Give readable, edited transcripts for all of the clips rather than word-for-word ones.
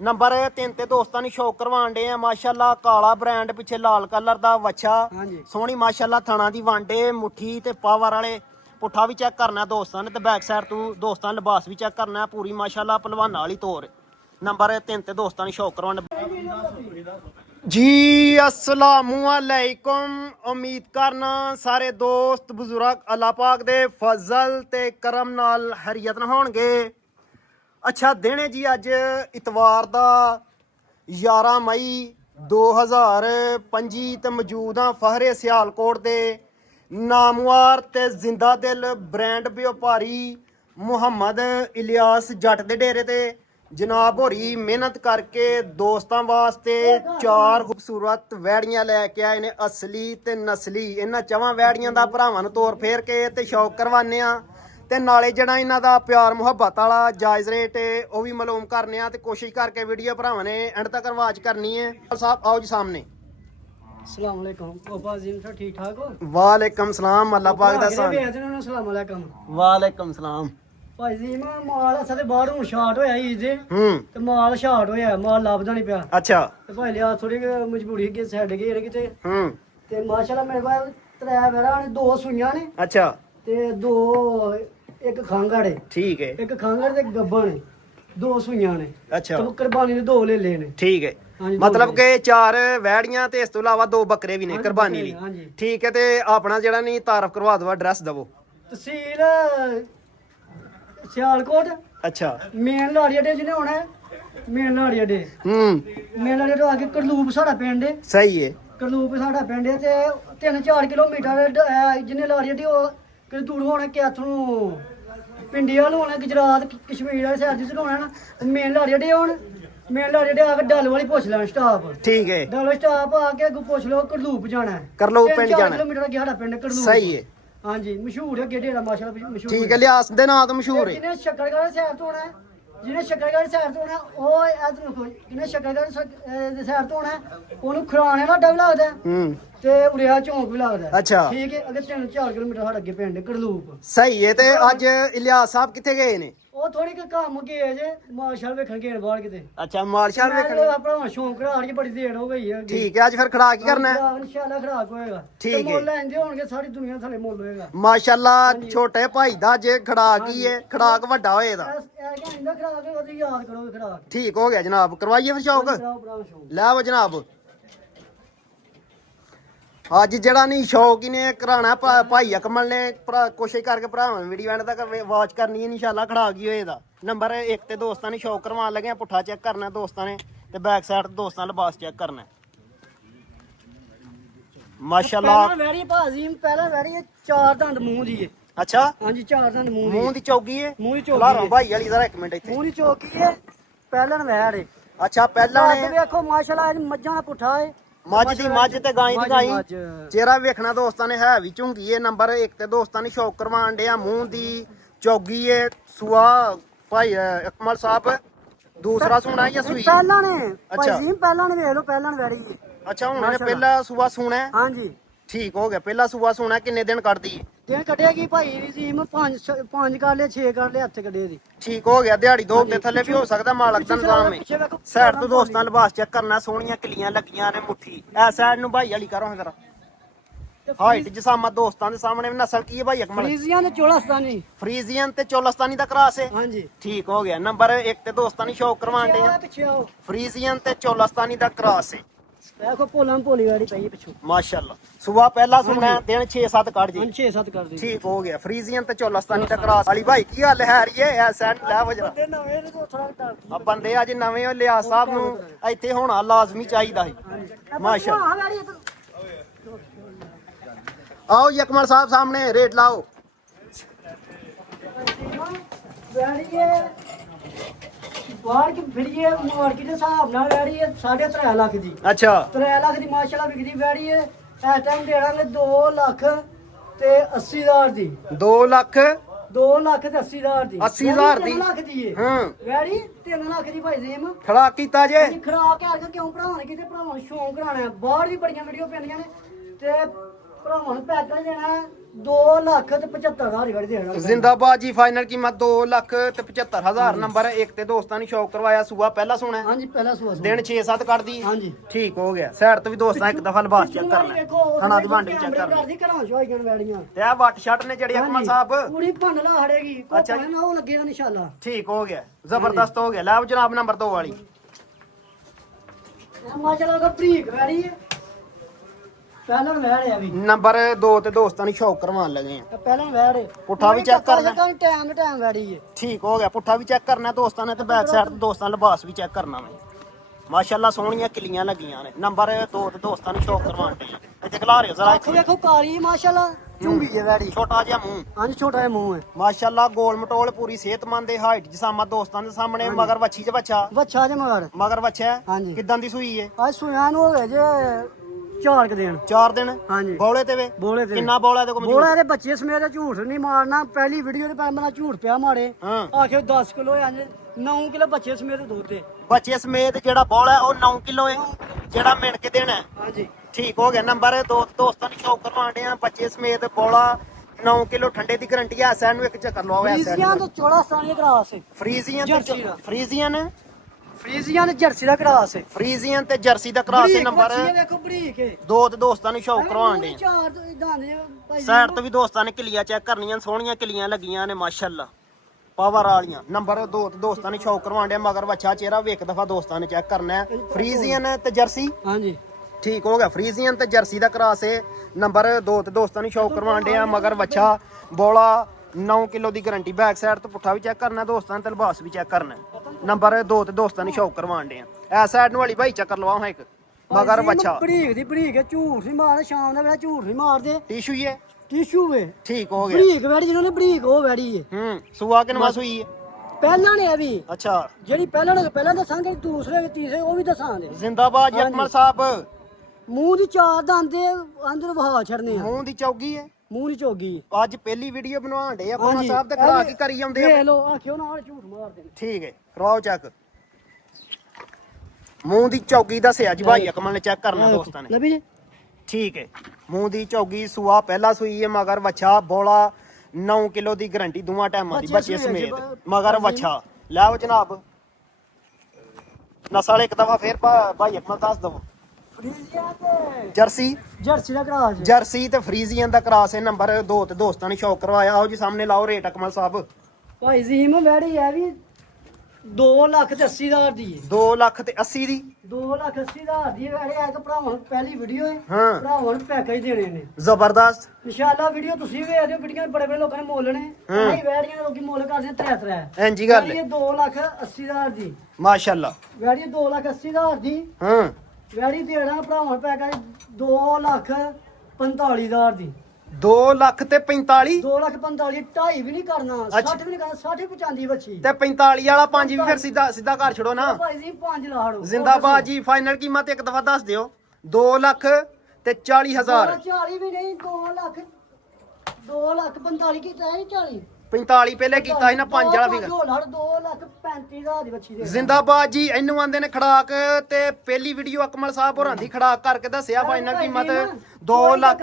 Number 3 ਤੇ ਦੋਸਤਾਂ ਨੂੰ ਸ਼ੌਕ ਕਰਵਾਉਣ ਡੇ ਆ। ਮਾਸ਼ਾਅੱਲਾ ਕਾਲਾ ਬ੍ਰਾਂਡ ਪਿੱਛੇ ਲਾਲ ਕਲਰ ਦਾ ਵੱਛਾ ਸੋਹਣੀ ਮਾਸ਼ਾਅੱਲਾ ਥਣਾ ਦੀ ਵਾਂਡੇ ਮੁੱਠੀ ਤੇ ਪਾਵਰ ਵਾਲੇ ਪੁੱਠਾ ਵੀ ਚੈੱਕ ਕਰਨਾ ਦੋਸਤਾਂ ਨੇ ਤੇ ਬੈਕ ਸਾਈਡ ਤੋਂ ਦੋਸਤਾਂ ਲਿਬਾਸ ਵੀ ਚੈੱਕ ਕਰਨਾ ਪੂਰੀ ਮਾਸ਼ਾਅੱਲਾ ਪਹਿਲਵਾਨਾਂ ਵਾਲੀ ਤੋਰ। ਨੰਬਰ 3 ਤੇ ਦੋਸਤਾਂ ਨੂੰ ਸ਼ੌਕ ਕਰਵਾਉਣ ਜੀ। अस्सलामुअलैकुम। उम्मीद करना सारे दोस्त बुजुर्ग अल्लाह पाक दे फजल ते करम नाल हरियत होणगे। अच्छा दिन है जी अज इतवार दा 11 मई 2025 ते मौजूद हाँ फहरे सियालकोट दे नामवार ते जिंदा दिल ब्रांड व्यापारी मुहम्मद इलियास जट दे डेरे ते जनाब होरी मेहनत करके दोस्तों वास्ते 4 खूबसूरत वैड़ियां लैके आए ने असली ते नस्ली। इन्हां चवां वैड़ियां दा भरावां नूं तोर फेर के ते शौक करवाने आ ते नाले जिहड़ा इन्हां दा प्यार मुहब्बत वाला जायज़ रेट वो भी मालूम करने आ ते कोशिश करके वीडियो भरावां ने एंड तक वाच करनी है। साहब आओ जी सामने। अस्सलाम वालेकुम। ओपा जी तो ठीक ठाक हो? वालेकुम सलाम। अल्लाह पाक दा अस्सलाम वालेकुम। वालेकुम सलाम। ਭਾਈ ਜੀ ਮਾਲ ਅਸਾਂ ਤੇ ਬਾਹਰੋਂ ਸ਼ਾਰਟ ਹੋਇਆ ਸੀ ਜੇ ਤੇ ਮਾਲ ਸ਼ਾਰਟ ਹੋਇਆ ਮਾਲ ਲੱਭਦਾ ਨਹੀਂ ਪਿਆ। ਅੱਛਾ ਤੇ ਭਾਈ ਲਿਆ ਥੋੜੀ ਮਜਬੂਰੀ ਕਿ ਛੱਡ ਗਏ ਨੇ ਕਿਤੇ ਤੇ ਮਾਸ਼ਾਅੱਲਾ ਮੇਰੇ ਕੋਲ 3 ਵੈੜਾਂ ਨੇ 2 ਸੂਈਆਂ ਨੇ। ਅੱਛਾ ਤੇ 2 ਇੱਕ ਖਾਂਗੜ ਹੈ। ਠੀਕ ਹੈ। ਇੱਕ ਖਾਂਗੜ ਤੇ ਗੱਬਣ ਹੈ 2 ਸੂਈਆਂ ਨੇ। ਅੱਛਾ ਤੇ ਕੁਰਬਾਨੀ ਦੇ 2 ਲੈ ਲਏ ਨੇ। ਠੀਕ ਹੈ मतलब कि 4 ਵੈੜੀਆਂ ਤੇ ਇਸ ਤੋਂ ਇਲਾਵਾ 2 ਬੱਕਰੇ ਵੀ ਨੇ ਕੁਰਬਾਨੀ ਲਈ। ਠੀਕ ਹੈ ਤੇ ਆਪਣਾ ਜਿਹੜਾ ਨਹੀਂ ਤਾਰਫ ਕਰਵਾ ਦਿਓ ਐਡਰੈਸ ਦਵੋ। ਤਹਿਸੀਲ ਸਿਆਲਕੋਟ। ਅੱਛਾ ਮੇਨ ਲਾੜੀ ਅੱਡੇ ਜਿਹਨੇ ਹੋਣਾ ਮੇਨ ਲਾੜੀ ਅੱਡੇ ਮੇਨ ਲਾੜੀ ਅੱਡੇ ਆ ਕੇ ਕਰਲੂਪ ਸਾਡਾ ਪਿੰਡ ਹੈ। ਸਹੀ ਹੈ। ਕਰਲੂਪ ਸਾਡਾ ਪਿੰਡ ਹੈ ਤੇ 3-4 ਕਿਲੋਮੀਟਰ ਜਿਹਨੇ ਲਾੜੀ ਅੱਡੇ ਉਹ ਕਿ ਦੂਰ ਹੋਣਾ ਕਿ ਇੱਥੋਂ ਪਿੰਡੀ ਵੱਲ ਹੋਣਾ ਗੁਜਰਾਤ ਕਸ਼ਮੀਰ ਵਾਲੇ ਸਾਈਡ ਜਿੱਧਰ ਹੋਣਾ ਨਾ ਮੇਨ ਲਾੜੀ ਅੱਡੇ ਹੋਣ। ਮੇਨ ਲਾੜੀ ਅੱਡੇ ਆ ਕੇ ਡੱਲ ਵਾਲੀ ਪੁੱਛ ਲੈਣ ਸਟਾਪ। ਠੀਕ ਹੈ। ਡੱਲ ਸਟਾਪ ਆ ਕੇ ਅੱਗੋਂ ਪੁੱਛ ਲਓ ਕਰਲੂਪ ਜਾਣਾ ਹੈ। ਕਰਲੂਪ ਪਿੰਡ ਜਾਣਾ ਕਿਲੋਮੀਟਰ ਅੱਗੇ ਸਾਡਾ ਪਿੰਡ ਕਰਲੂਪ। ਸਹੀ ਹੈ। ਹਾਂਜੀ ਮਸ਼ਹੂਰ ਹੈ ਅੱਗੇ ਢੇਰਾ ਮਾਸ਼ਾਅੱਲਾ ਮਸ਼ਹੂਰ। ਠੀਕ ਹੈ ਲਿਆਸ ਦੇ ਨਾਂ ਤੋਂ ਮਸ਼ਹੂਰ ਹੈ। ਜਿਹਨੇ ਸ਼ੱਕਰਗੜ੍ਹ ਸ਼ਹਿਰ ਤੋਂ ਹੋਣਾ ਜਿਹਨੇ ਸ਼ੱਕਰਗੜ੍ਹ ਸ਼ਹਿਰ ਤੋਂ ਹੋਣਾ ਉਹ ਇਧਰ ਦੇਖੋ ਜਿਹਨੇ ਸ਼ੱਕਰਗੜ੍ਹ ਦੇ ਸ਼ਹਿਰ ਤੋਂ ਹੋਣਾ ਉਹਨੂੰ ਖੁਰਾਣੇ ਦਾ ਅੱਡਾ ਵੀ ਲੱਗਦਾ ਤੇ ਉੜਿਆ ਚੌਂਕ ਵੀ ਲੱਗਦਾ। ਅੱਛਾ ਠੀਕ ਹੈ। ਅੱਗੇ 3-4 ਕਿਲੋਮੀਟਰ ਸਾਡੇ ਅੱਗੇ ਪਿੰਡ ਕਰਲੂਪ। ਸਹੀ ਹੈ। ਤੇ ਅੱਜ ਇਲਿਆਸ ਸਾਹਿਬ ਕਿੱਥੇ ਗਏ ਨੇ? ਉਹ ਥੋੜੀ ਕਿ ਕੰਮ ਗਏ ਜੇ ਮਾਸ਼ਾਅੱਲਾ ਵੇਖਣ ਗਏ ਬਾਹਰ ਕਿਤੇ। ਅੱਛਾ ਮਾਲਸ਼ਾਲ ਵੇਖਣ ਆਪਣਾ ਸ਼ੌਂਕ ਖੜਾ ਕੇ ਬੜੀ ਦੇਰ ਹੋ ਗਈ ਹੈ। ਠੀਕ ਹੈ। ਅੱਜ ਫਿਰ ਖੜਾ ਕੀ ਕਰਨਾ ਹੈ? ਇਨਸ਼ਾਅੱਲਾ ਖੜਾਕ ਹੋਏਗਾ। ਠੀਕ ਹੈ। ਮੁੱਲ ਲੈਂਦੇ ਹੋਣਗੇ ਸਾਰੀ ਦੁਨੀਆ ਥੱਲੇ ਮੁੱਲ ਹੋਏਗਾ ਮਾਸ਼ਾਅੱਲਾ। ਛੋਟੇ ਭਾਈ ਦਾ ਜੇ ਖੜਾਕ ਹੀ ਹੈ ਖੜਾਕ ਵੱਡਾ ਹੋਏਗਾ। ਇਹਦਾ ਖੜਾਕ ਉਹਦੀ ਯਾਦ ਕਰੋਗੇ ਖੜਾਕ। ਠੀਕ ਹੋ ਗਿਆ ਜਨਾਬ ਕਰਵਾਈਏ ਫਿਰ ਸ਼ੌਕ ਲੈ ਆਵੋ ਜਨਾਬ। ਅੱਜ ਜਿਹੜਾ ਨਹੀਂ ਸ਼ੌਕ ਹੀ ਨੇ ਕਰਾਣਾ ਭਾਈ ਅਕਮਲ ਨੇ ਕੋਸ਼ਿਸ਼ ਕਰਕੇ ਭਰਾਵਾਂ ਵੀਡੀਓ ਐਂਡ ਤੱਕ ਵਾਚ ਕਰਨੀ ਹੈ ਇਨਸ਼ਾਅੱਲਾ ਖੜਾ ਗਈ ਹੋਏਗਾ। ਨੰਬਰ 1 ਤੇ ਦੋਸਤਾਂ ਨੇ ਸ਼ੌਕ ਕਰਵਾਉਣ ਲੱਗੇ ਪੁੱਠਾ ਚੈੱਕ ਕਰਨਾ ਦੋਸਤਾਂ ਨੇ ਤੇ ਬੈਕ ਸਾਈਡ ਦੋਸਤਾਂ ਲਿਬਾਸ ਚੈੱਕ ਕਰਨਾ ਮਾਸ਼ਾਅੱਲਾ। ਪਹਿਲਾਂ ਵੈਰੀ ਭਾਜੀ ਪਹਿਲਾਂ ਵੈਰੀ 4 ਦੰਦ ਮੂੰਹ ਦੀ ਹੈ। ਅੱਛਾ ਹਾਂਜੀ 4 ਦੰਦ ਮੂੰਹ ਦੀ ਚੌਗੀ ਹੈ। ਮੂੰਹ ਦੀ ਚੌਗੀ ਲਾਰੋਂ ਭਾਈ ਵਾਲੀ ਜ਼ਰਾ ਇੱਕ ਮਿੰਟ ਇੱਥੇ ਮੂੰਹ ਦੀ ਚੌਗੀ ਹੈ ਪਹਿਲਾਂ ਵੈੜ ਹੈ। ਅੱਛਾ ਪਹਿਲਾਂ ਨੇ ਵੇਖੋ ਮਾਸ਼ਾਅੱਲਾ ਮੱਝਾਂ ਦਾ ਪੁੱਠਾ ਹੈ। ਮੱਝ ਦੀ ਮੱਝ ਤੇ ਗਾਂ ਦੀ ਗਾਂ। ਚਿਹਰਾ ਵੇਖਣਾ ਦੋਸਤਾਂ ਨੇ ਹੈ ਵੀ ਝੁੰਗੀ ਹੈ। ਨੰਬਰ 1 ਤੇ ਦੋਸਤਾਂ ਨੇ ਸ਼ੌਕ ਕਰਵਾਉਣ ਡਿਆ ਮੂੰਹ ਦੀ ਚੌਗੀ ਹੈ। ਸੂਆ ਭਾਈ ਅਕਮਲ ਸਾਹਿਬ ਦੂਸਰਾ ਸੂਣਾ ਜਾਂ ਸੂਈ ਪਹਿਲਾਂ ਨੇ ਭਾਈ ਜੀ ਪਹਿਲਾਂ ਨੇ ਵੇਖ ਲਓ ਪਹਿਲਾਂ ਵੈੜੀ ਹੈ। ਅੱਛਾ ਹੁਣ ਇਹਨੇ ਪਹਿਲਾ ਸੂਆ ਸੂਣਾ ਹੈ। ਹਾਂਜੀ ਠੀਕ ਹੋ ਗਿਆ। ਪਹਿਲਾ ਸੂਆ ਸੂਣਾ ਕਿੰਨੇ ਦਿਨ ਕੱਢਦੀ ਹੈ? ਦਿਨ ਕੱਢੇਗੀ ਭਾਈ ਜੀ 5 ਕਰ ਲਿਆ 6 ਕਰ ਲਿਆ ਹੱਥ ਕੱਢੇ ਦੀ। ਠੀਕ ਹੋ ਗਿਆ। ਦਿਹਾੜੀ 2 ਹਫ਼ਤੇ ਥੱਲੇ ਵੀ ਹੋ ਸਕਦਾ ਮਾਲਕ ਦਾ ਨਿਜ਼ਾਮ ਹੈ। ਸਾਈਡ ਤੋਂ ਦੋਸਤਾਂ ਲਿਬਾਸ ਚੈੱਕ ਕਰਨਾ ਸੋਹਣੀਆਂ ਕਲੀਆਂ ਲੱਗੀਆਂ ਨੇ ਮੁੱਠੀ ਐ ਸਾਈਡ ਨੂੰ ਭਾਈ ਵਾਲੀ ਕਰੋ ਜਰਾ। ਹਾਈਟ ਜਸਾਮਾ ਦੋਸਤਾਂ ਦੇ ਸਾਹਮਣੇ ਨਸਲ ਕੀ ਹੈ ਭਾਈ ਅਕਮਲ? ਫਰੀਜ਼ੀਅਨ ਤੇ ਚੋਲਸਤਾਨੀ। ਫਰੀਜ਼ੀਅਨ ਤੇ ਚੋਲਸਤਾਨੀ ਦਾ ਕਰਾਸ ਹੈ। ਹਾਂਜੀ ਠੀਕ ਹੋ ਗਿਆ। ਨੰਬਰ 1 ਤੇ ਦੋਸਤਾਂ ਨੇ ਸ਼ੌਕ ਕਰਵਾਉਣ ਦੇ ਪਿੱਛੇ ਆਓ ਫਰੀਜ਼ੀਅਨ ਤੇ ਚੋਲਸਤਾਨੀ ਦਾ ਕਰਾਸ ਹੈ। ਦੇਖੋ ਭੋਲੀ ਵਾਲੀ ਪਈ ਪਿੱਛੋਂ ਮਾਸ਼ਾਅੱਲਾ। ਸੁਬਾ ਪਹਿਲਾ ਸੁਣਾ ਦਿਨ 6-7 ਕੱਢ ਜੀ। 6-7 ਕਰ ਦੀ। ਠੀਕ ਹੋ ਗਿਆ। ਫਰੀਜ਼ੀਅਨ ਤੇ ਚੋਲਸਤਾਨੀ ਦਾ ਕਰਾਸ ਵਾਲੀ ਭਾਈ ਕੀ ਗੱਲ ਹੈ ਰਹੀ ਹੈ ਐ ਸਾਈਡ ਲੈ ਵਜਰਾ ਆ ਬੰਦੇ ਅੱਜ ਨਵੇਂ ਹੋ ਲਿਆ ਸਾਹਿਬ ਨੂੰ ਇੱਥੇ ਹੋਣਾ ਲਾਜ਼ਮੀ ਚਾਹੀਦਾ ਹੈ ਮਾਸ਼ਾਅੱਲਾ। आओ यकमल साहब सामने रेट लाओ। मार्केट के हिसाब नाल वैड़ी है 3.5 लाख दी। अच्छा 3 लाख दी माशाल्लाह बिकदी वैड़ी है। इस टाइम देणांगे 2 लाख ते 80 हज़ार दी। 2 लाख 2 लाख ते 80 हज़ार दी। 80 हज़ार दी 3 लाख दी है। हां वैड़ी 3 लाख दी भाई जीम खड़ा कीता जे खड़ा के क्यों भरावां किते भरावां शौक कराना है। बाहर भी बड़ियां वीडियो पैंदियां ने ते भरावां पैक कर देना 2,75,000 ਦੀ ਵੜੀ ਦੇਣਾ ਜ਼ਿੰਦਾਬਾਦ ਜੀ ਫਾਈਨਲ ਕੀਮਤ 2,75,000 ਨੰਬਰ ਇੱਕ ਤੇ ਦੋਸਤਾਂ ਨੇ ਸ਼ੌਕ ਕਰਵਾਇਆ ਸੂਆ ਪਹਿਲਾ ਸੁਣਾ ਹਾਂਜੀ ਪਹਿਲਾ ਸੂਆ ਦਿਨ 6-7 ਕੱਢਦੀ ਹਾਂਜੀ ਠੀਕ ਹੋ ਗਿਆ ਸਾਈਡ ਤੋਂ ਵੀ ਦੋਸਤਾਂ ਇੱਕ ਦਫਾ ਲਿਬਾਸ ਚੈੱਕ ਕਰਨਾ ਥਣਾ ਦੀ ਵੰਡ ਵੀ ਚੈੱਕ ਕਰਨਾ ਕਰਦੀ ਘਰਾਂ ਚੋਂ ਵੈੜੀਆਂ ਤੇ ਆ ਵੱਟ ਛੱਟ ਨੇ ਜਿਹੜੀ ਅਕਮਲ ਸਾਹਿਬ ਪੂਰੀ ਭੰਨ ਲਾ ਹੜੇਗੀ ਅੱਛਾ ਜੀ। ਨਾ ਉਹ ਲੱਗੇਗਾ ਨਿਸ਼ਾਲਾ ਠੀਕ ਹੋ ਗਿਆ ਜ਼ਬਰਦਸਤ ਹੋ ਗਿਆ ਲੈ ਜਨਾਬ ਨੰਬਰ 2 ਵਾਲੀ ਮਾਸ਼ਾਅੱਲਾ ਦਾ ਬਰੀਕ ਵੈੜੀ ਹੈ ਪਹਿਲਾਂ ਵੈੜ ਆ ਵੀ ਨੰਬਰ 2 ਤੇ ਦੋਸਤਾਂ ਨੇ ਸ਼ੌਕ ਕਰਵਾਉਣ ਲੱਗੇ ਆ ਪਹਿਲਾਂ ਵੈੜ ਪੁੱਠਾ ਵੀ ਚੈੱਕ ਕਰਨਾ ਟਾਈਮ ਵੈੜੀ ਹੈ ਠੀਕ ਹੋ ਗਿਆ ਪੁੱਠਾ ਵੀ ਚੈੱਕ ਕਰਨਾ ਦੋਸਤਾਂ ਨੇ ਤੇ ਬੈਕ ਸਾਈਡ ਤੇ ਦੋਸਤਾਂ ਨੇ ਲਿਬਾਸ ਵੀ ਚੈੱਕ ਕਰਨਾ ਵਾ ਮਾਸ਼ਾਅੱਲਾ ਸੋਹਣੀਆਂ ਕਿਲੀਆਂ ਲੱਗੀਆਂ ਨੇ ਨੰਬਰ 2 ਤੇ ਦੋਸਤਾਂ ਨੇ ਸ਼ੌਕ ਕਰਵਾਉਣ ਦੇ ਇੱਥੇ ਖਲਾ ਰਿਓ ਜ਼ਰਾ ਅੱਖ ਵੇਖੋ ਕਾਲੀ ਮਾਸ਼ਾਅੱਲਾ ਝੁੰਗੀ ਹੈ ਵੈੜੀ ਛੋਟਾ ਜਿਹਾ ਮੂੰਹ ਹਾਂਜੀ ਛੋਟਾ ਜਿਹਾ ਮੂੰਹ ਹੈ ਮਾਸ਼ਾਅੱਲਾ ਗੋਲ ਮਟੋਲ ਪੂਰੀ ਸਿਹਤਮੰਦ ਹੈ ਹਾਈਟ ਜਿਸਾਮਤ ਦੋਸਤਾਂ ਦੇ ਸਾਹਮਣੇ ਮਗਰ ਵੱਛੀ ਚ ਬੱਚਾ ਵੱਛਾ ਜੇ ਮਗਰ ਵੱਛਾ ਹਾਂਜੀ। ਕਿਦਾਂ ਦੀ ਸੂਈ ਹੈ ਅੱਜ ਸੁਣਿਆ ਨੂੰ ਹੋ ਗਏ ਜੇ 4 ਦਿਨ 4 ਦਿਨ ਹਾਂਜੀ ਬੌਲੇ ਤੇ ਵੇ ਬੋਲੇ ਤੇ ਕਿੰਨਾ ਬੌਲਾ ਇਹਦੇ ਕੋਲ ਮੌਜੂਦ? ਬੋਲੇ ਦੇ ਬੱਚੇ ਸਮੇਤ ਝੂਠ ਨਹੀਂ ਮਾਰਨਾ ਪਹਿਲੀ ਵੀਡੀਓ ਦੇ ਪਹਿਲਾਂ ਮੇਰਾ ਝੂਠ ਪਿਆ ਮਾਰੇ ਹਾਂ ਆਖੇ 10 ਕਿਲੋ ਆ 9 ਕਿਲੋ ਬੱਚੇ ਸਮੇਤ ਦੁੱਧ ਦੇ ਬੱਚੇ ਸਮੇਤ ਜਿਹੜਾ ਬੌਲਾ ਹੈ ਉਹ 9 ਕਿਲੋ ਹੈ ਜਿਹੜਾ ਮਿਣ ਕੇ ਦੇਣਾ ਹੈ। ਹਾਂਜੀ ਠੀਕ ਹੋ ਗਿਆ ਨੰਬਰ 2 ਦੋਸਤਾਂ ਨੇ ਸ਼ੌਕ ਕਰਵਾਉਂਦੇ ਆ ਬੱਚੇ ਸਮੇਤ ਬੌਲਾ 9 ਕਿਲੋ ਠੰਡੇ ਦੀ ਗਰੰਟੀ ਹੈ ਐਸਾ ਨੂੰ ਇੱਕ ਚੱਕਰ ਲਵਾਓ ਫਰੀਜ਼ੀਆਂ ਤੋਂ 14 ਸਤਾਨੀ ਕਰਾਸ ਹੈ ਫਰੀਜ਼ੀਅਨ ਜਰਸੀ ਦਾ। ਫਰੀਜ਼ੀਅਨ ਤੇ ਜਰਸੀ ਦਾ ਕਰਾਸ ਹੈ ਫਰੀਜ਼ੀਅਨ ਤੇ ਜਰਸੀ ਦਾ ਕਰਾਸ ਹੈ ਨੰਬਰ ਬੱਚੀ ਵੇਖੋ ਬਰੀਕ ਹੈ 2 ਤੇ ਦੋਸਤਾਂ ਨੇ ਸ਼ੌਕ ਕਰਵਾਉਂਦੇ ਆ ਚਾਰ ਇਦਾਂ ਦੇ ਭਾਈ ਸਾਈਡ ਤੋਂ ਵੀ ਦੋਸਤਾਂ ਨੇ ਕਿਲੀਆਂ ਚੈੱਕ ਕਰਨੀਆਂ ਸੋਹਣੀਆਂ ਕਿਲੀਆਂ ਲੱਗੀਆਂ ਨੇ ਮਾਸ਼ਾਅੱਲਾ ਪਾਵਰ ਵਾਲੀਆਂ ਨੰਬਰ 2 ਤੇ ਦੋਸਤਾਂ ਨੇ ਸ਼ੌਕ ਕਰਵਾਉਂਦੇ ਆ ਮਗਰ ਵੱਛਾ ਚਿਹਰਾ ਵੀ ਇੱਕ ਦਫਾ ਦੋਸਤਾਂ ਨੇ ਚੈੱਕ ਕਰਨਾ ਹੈ ਫਰੀਜ਼ੀਅਨ ਤੇ ਜਰਸੀ ਹਾਂਜੀ ਠੀਕ ਹੋ ਗਿਆ ਫਰੀਜ਼ੀਅਨ ਤੇ ਜਰਸੀ ਦਾ ਕਰਾਸ ਹੈ ਨੰਬਰ 2 ਤੇ ਦੋਸਤਾਂ ਨੇ ਸ਼ੌਕ ਕਰਵਾਉਂਦੇ ਆ ਮਗਰ ਵੱਛਾ ਬੋਲਾ 9 ਕਿਲੋ ਦੀ ਗਾਰੰਟੀ ਬੈਕ ਸਾਈਡ ਤੋਂ ਪੁੱਠਾ ਵੀ ਚੈੱਕ ਕਰਨਾ ਦੋਸਤਾਂ ਨੇ ਤੇ ਲਿਬਾਸ ਵੀ ਚੈੱਕ ਕਰਨਾ ਨੰਬਰ 2 ਤੇ ਦੋਸਤਾਂ ਨੇ ਸ਼ੌਕ ਕਰਵਾਉਂਦੇ ਆ ਐ ਸਾਈਡ ਨੂੰ ਵਾਲੀ ਭਾਈ ਚੱਕਰ ਲਵਾਓ ਇੱਕ ਮਗਰ ਵੱਛਾ ਬਰੀਕ ਦੀ ਬਰੀਕ ਹੈ ਝੂਠ ਨਹੀਂ ਮਾਰਦੇ ਸ਼ਾਮ ਦਾ ਵੇਲਾ ਝੂਠ ਨਹੀਂ ਮਾਰਦੇ ਟਿਸ਼ੂ ਹੀ ਹੈ ਟਿਸ਼ੂ ਵੇ ਠੀਕ ਹੋ ਗਿਆ ਬਰੀਕ ਵੈੜੀ ਜਿਹਨਾਂ ਨੇ ਬਰੀਕ ਉਹ ਵੈੜੀ ਹੈ ਸੂਆ ਕਿਨਵਾ ਸੂਈ ਹੈ ਪਹਿਲਾਂ ਨੇ ਵੀ ਅੱਛਾ ਜਿਹੜੀ ਪਹਿਲਾਂ ਦੱਸਾਂਗੇ ਦੂਸਰੇ ਤੇ ਤੀਸਰੇ ਉਹ ਵੀ ਦੱਸਾਂਗੇ ਜ਼ਿੰਦਾਬਾਦ ਜੀ ਅਕਮਲ ਸਾਹਿਬ ਮੂੰਹ ਦੀ ਚਾਰ ਦੰਦੇ ਅੰਦਰ ਵਹਾ ਛੜਨੇ ਆ ਮੂੰਹ ਦੀ ਚੌਗੀ ਹੈ ਮੂੰਹ ਦੀ ਚੋਗੀ ਅੱਜ ਪਹਿਲੀ ਵੀਡੀਓ ਬਣਵਾਉਣ ਡੇ ਅਕਮਲ ਸਾਹਿਬ ਤੇ ਖੜਾ ਕੀ ਕਰੀ ਜਾਂਦੇ ਆ ਵੇਖ ਲੋ ਆਖਿਓ ਨਾਲ ਝੂਠ ਮਾਰਦੇ ਨੇ ਠੀਕ ਹੈ ਕਰਾਓ ਚੈੱਕ ਮੂੰਹ ਦੀ ਚੌਗੀ ਦੱਸਿਆ ਜੀ ਭਾਈ ਅਕਮਲ ਨੇ ਚੈੱਕ ਕਰਨਾ ਦੋਸਤਾਂ ਨੇ ਲੱਭੀ ਜੀ ਠੀਕ ਹੈ ਮੂੰਹ ਦੀ ਚੌਗੀ ਸੂਆ ਪਹਿਲਾ ਸੂਈ ਹੈ ਮਗਰ ਵੱਛਾ ਬੋਲਾ 9 ਕਿਲੋ ਦੀ ਗਾਰੰਟੀ ਦੋਵਾਂ ਟਾਈਮਾਂ ਦੀ ਬੱਚੇ ਸਮੇਤ ਮਗਰ ਵੱਛਾ ਲਿਆਓ ਜਨਾਬ ਨਸਲ ਇੱਕ ਦਫਾ ਫੇਰ ਭਾਈ ਅਕਮਲ ਦੱਸ ਦਵੋ ਫਰੀਜ਼ੀਆ ਤੇ ਜਰਸੀ ਜਰਸੀ ਦਾ ਕਰਾਸ ਜਰਸੀ ਤੇ ਫਰੀਜ਼ੀਅਨ ਦਾ ਕਰਾਸ ਹੈ ਨੰਬਰ 2 ਤੇ ਦੋਸਤਾਂ ਨੇ ਸ਼ੌਕ ਕਰਵਾਇਆ ਆਓ ਜੀ ਸਾਹਮਣੇ ਲਾਓ ਰੇਟ ਅਕਮਲ ਸਾਹਿਬ ਭਾਈ ਜ਼ੀਮ ਵੈੜੀ ਹੈ ਵੀ 2,80,000 ਦੀ ਹੈ 2 ਲੱਖ ਤੇ 80 ਦੀ 2,80,000 ਦੀ ਵੈੜੀ ਹੈ ਤਾਂ ਭਰਾਵਾਂ ਨੂੰ ਪਹਿਲੀ ਵੀਡੀਓ ਹੈ ਹਾਂ ਭਰਾਵਾਂ ਨੂੰ ਪੈਕੇਜ ਦੇਣੇ ਨੇ ਜ਼ਬਰਦਸਤ ਇਨਸ਼ਾਅੱਲਾ ਵੀਡੀਓ ਤੁਸੀਂ ਵੀ ਵੇਖਦੇ ਹੋ ਵੀਡੀਓ ਬੜੇ ਬੜੇ ਲੋਕਾਂ ਨੇ ਮੁੱਲ ਨੇ ਕਈ ਵੈੜੀਆਂ ਲੋਕੀ ਮੁੱਲ ਕਰਦੇ ਨੇ 3 ਇੰਜੀ ਗੱਲ ਹੈ ਇਹ 2,80,000 ਦੀ ਮਾਸ਼ਾਅੱਲਾ ਵੈੜੀ 2,80,000 ਦੀ ਹਾਂ ਵੈੜੀ ਦੇਣਾ ਭਰਾਵਾਂ ਨੂੰ ਪੈਕੇਜ 2,45,000 ਦੀ 2 ਲੱਖ ਤੇ 45 2,45,000 ਢਾਈ ਵੀ ਨਹੀਂ ਕਰਨਾ 60 ਵੀ ਨਹੀਂ ਕਰਨਾ 60 ਪਹੁੰਚਾਉਂਦੀ ਬੱਚੀ ਤੇ 45 ਵਾਲਾ 5 ਵੀ ਫਿਰ ਸਿੱਧਾ ਘਰ ਛੜੋ ਨਾ ਭਾਈ ਜੀ 5 ਲਾੜੋ ਜ਼ਿੰਦਾਬਾਦ ਜੀ ਫਾਈਨਲ ਕੀਮਤ ਇੱਕ ਦਫਾ ਦੱਸ ਦਿਓ 2 ਲੱਖ ਤੇ 40,000 40 ਵੀ ਨਹੀਂ 2,45,000 ਕੀਤਾ ਹੈ 40 45 ਪਹਿਲੇ ਕੀਤਾ ਸੀ ਨਾ 5 ਵਾਲਾ ਵੀ 2,35,000 ਦੀ ਬੱਚੀ ਦੇ ਜ਼ਿੰਦਾਬਾਦ ਜੀ ਇਹਨੂੰ ਆਂਦੇ ਨੇ ਖੜਾਕ ਤੇ ਪਹਿਲੀ ਵੀਡੀਓ ਅਕਮਲ ਸਾਹਿਬ ਹੋਰਾਂ ਦੀ ਖੜਾਕ ਕਰਕੇ ਦੱਸਿਆ ਫਾਈਨਲ ਕੀਮਤ 2 ਲੱਖ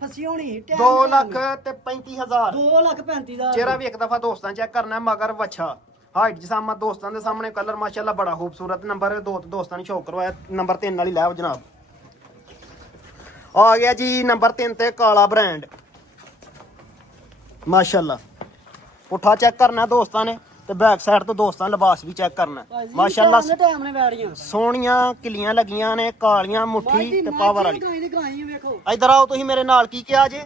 ਫਸੀ ਹੋਣੀ 2 ਲੱਖ ਤੇ 35,000 2,35,000 ਚਿਹਰਾ ਵੀ ਇੱਕ ਦਫਾ ਦੋਸਤਾਂ ਚੈੱਕ ਕਰਨਾ ਮਗਰ ਵੱਛਾ ਹਾਈਟ ਜਿਸਾਮਤ ਦੋਸਤਾਂ ਦੇ ਸਾਹਮਣੇ ਕਲਰ ਮਾਸ਼ਾਅੱਲਾ ਬੜਾ ਖੂਬਸੂਰਤ ਨੰਬਰ 2 ਤੇ ਦੋਸਤਾਂ ਨੇ ਸ਼ੌਕ ਕਰਵਾਇਆ ਨੰਬਰ 3 ਵਾਲੀ ਲੈ ਆਓ ਜਨਾਬ ਆ ਗਿਆ ਜੀ ਨੰਬਰ 3 ਤੇ ਕਾਲਾ ਬ੍ਰਾਂਡ ਮਾਸ਼ਾਅੱਲਾ ਪੁੱਠਾ ਚੈੱਕ ਕਰਨਾ ਦੋਸਤਾਂ ਨੇ ਤੇ ਬੈਕ ਸਾਈਡ ਤੋਂ ਦੋਸਤਾਂ ਲਿਬਾਸ ਵੀ ਚੈੱਕ ਕਰਨਾ ਮਾਸ਼ਾਅੱਲਾ ਟਾਈਮ ਨੇ ਵੈੜੀਆਂ ਸੋਹਣੀਆਂ ਕਿਲੀਆਂ ਲੱਗੀਆਂ ਨੇ ਕਾਲੀਆਂ ਮੁੱਠੀ ਤੇ ਪਾਵਰ ਵਾਲੀ ਗਾਈ ਵੇਖੋ ਇੱਧਰ ਆਓ ਤੁਸੀਂ ਮੇਰੇ ਨਾਲ ਕੀ ਕਿਹਾ ਜੇ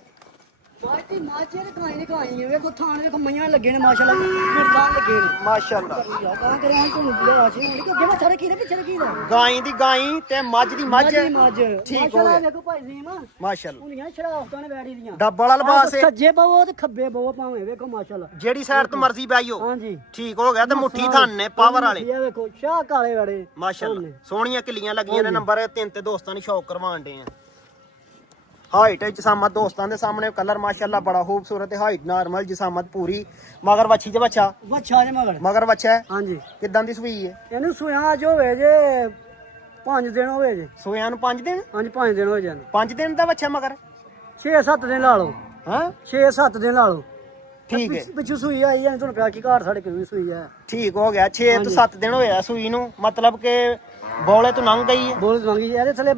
ਬਾਟੀ ਮਾਚੇ ਨੇ ਗਾਈ ਵੇਖੋ ਥਾਣੇ ਵੇਖੋ ਮਈਆਂ ਲੱਗੇ ਨੇ ਮਾਸ਼ਾਅੱਲਾ ਮਿਰਦਾਂ ਲੱਗੇ ਨੇ ਮਾਸ਼ਾਅੱਲਾ ਕਾਂ ਕਰਾਂ ਤੁਹਾਨੂੰ ਬੁਲਾ ਸੀ ਹੁਣ ਕਿ ਜਿਹੜਾ ਸਾਰੇ ਕਿਹਦੇ ਪਿੱਛੇ ਲੱਗੀ ਦਾ ਗਾਈ ਦੀ ਗਾਈ ਤੇ ਮੱਝ ਦੀ ਮੱਝ ਮੱਝ ਠੀਕ ਹੋ ਗਿਆ ਵੇਖੋ ਭਾਈ ਜੀ ਮਾਸ਼ਾਅੱਲਾ ਹੁੰਦੀਆਂ ਸ਼ਰਾਫਤਾਂ ਨੇ ਵੈੜੀ ਦੀਆਂ ਡੱਬ ਵਾਲਾ ਲਿਬਾਸ ਹੈ ਸੱਜੇ ਬਵੋ ਤੇ ਖੱਬੇ ਬਵੋ ਭਾਵੇਂ ਵੇਖੋ ਮਾਸ਼ਾਅੱਲਾ ਜਿਹੜੀ ਸਾਈਡ ਤੋਂ ਮਰਜ਼ੀ ਬਾਈਓ ਹਾਂਜੀ ਠੀਕ ਹੋ ਗਿਆ ਤੇ ਮੁੱਠੀ ਥਣ ਨੇ ਪਾਵਰ ਵਾਲੇ ਇਹ ਵੇਖੋ ਸ਼ਾਹ ਕਾਲੇ ਵੜੇ ਮਾਸ਼ਾਅੱਲਾ ਸੋਹਣੀਆਂ ਕਿਲੀਆਂ ਲੱਗੀਆਂ ਨੇ ਨੰਬਰ 3 ਤੇ ਦੋਸਤਾਂ ਨੇ ਸ਼ੌਕ ਕਰਵਾਉਣ ਦੇ ਆ ਹਾਈਟ ਜਿਸਾਮਤ ਦੋਸਤਾਂ ਦੇ ਸਾਹਮਣੇ ਕਲਰ ਮਾਸ਼ਾਅੱਲਾ ਬੜਾ ਖੂਬਸੂਰਤ ਹੈ ਹਾਈਟ ਨਾਰਮਲ ਜਿਸਾਮਤ ਪੂਰੀ ਮਗਰ ਵੱਛੀ ਚ ਬੱਚਾ ਬੱਚਾ ਜੇ ਮਗਰ ਬੱਚਾ ਹੈ ਹਾਂਜੀ ਕਿਦਾਂ ਦੀ ਸੂਈ ਹੈ ਇਹਨੂੰ ਸੁਆ ਜੋ ਹੋਵੇ ਜੇ 5 ਦਿਨ ਹੋਵੇ ਜੇ ਸੋਇਆਂ ਨੂੰ 5 ਦਿਨ ਹਾਂਜੀ 5 ਦਿਨ ਹੋ ਜਾਣ 5 ਦਿਨ ਦਾ ਬੱਚਾ ਮਗਰ 6-7 ਦਿਨ ਲਾ ਲਓ ਹਾਂ 6-7 ਦਿਨ ਲਾ ਲਓ ਠੀਕ ਹੈ ਪਿੱਛੋਂ ਸੂਈ ਆਈ ਜਾਂ ਤੁਹਾਨੂੰ ਪਿਆ ਕੀ ਘਰ ਸਾਡੇ ਕੋਲ ਵੀ ਸੂਈ ਹੈ ਠੀਕ ਹੋ ਗਿਆ 6 ਤੋਂ 7 ਦਿਨ ਹੋਇਆ ਸੂਈ ਨੂੰ ਮਤਲਬ ਕਿ ਬੌਲੇ ਤੋਂ ਲੰਘ ਗਈ ਹੈ ਬੋਲ ਮੰਗੀ ਇਹਦੇ ਥੱਲੇ